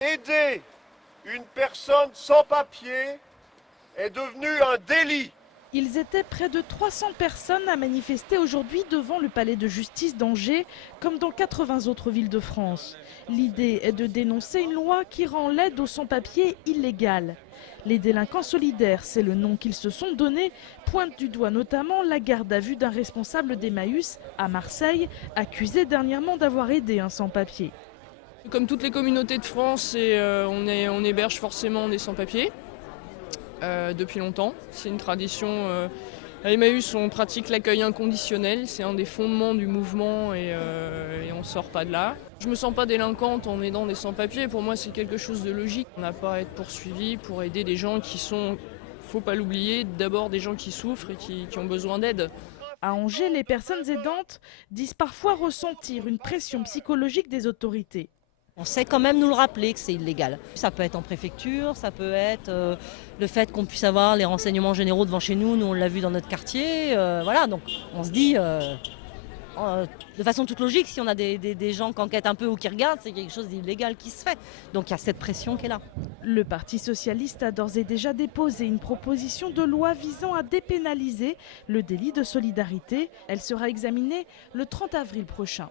Aider une personne sans papier est devenu un délit. Ils étaient près de 300 personnes à manifester aujourd'hui devant le palais de justice d'Angers, comme dans 80 autres villes de France. L'idée est de dénoncer une loi qui rend l'aide aux sans-papiers illégale. Les délinquants solidaires, c'est le nom qu'ils se sont donné, pointent du doigt notamment la garde à vue d'un responsable d'Emmaüs à Marseille, accusé dernièrement d'avoir aidé un sans-papier. Comme toutes les communautés de France, on héberge forcément des sans-papiers depuis longtemps. C'est une tradition. À Emmaüs, on pratique l'accueil inconditionnel. C'est un des fondements du mouvement et on ne sort pas de là. Je ne me sens pas délinquante en aidant des sans-papiers. Pour moi, c'est quelque chose de logique. On n'a pas à être poursuivi pour aider des gens qui sont, faut pas l'oublier, d'abord des gens qui souffrent et qui ont besoin d'aide. À Angers, les personnes aidantes disent parfois ressentir une pression psychologique des autorités. On sait quand même nous le rappeler que c'est illégal. Ça peut être en préfecture, ça peut être le fait qu'on puisse avoir les renseignements généraux devant chez nous, on l'a vu dans notre quartier. Voilà, donc on se dit, de façon toute logique, si on a des gens qui enquêtent un peu ou qui regardent, c'est quelque chose d'illégal qui se fait. Donc il y a cette pression qui est là. Le Parti socialiste a d'ores et déjà déposé une proposition de loi visant à dépénaliser le délit de solidarité. Elle sera examinée le 30 avril prochain.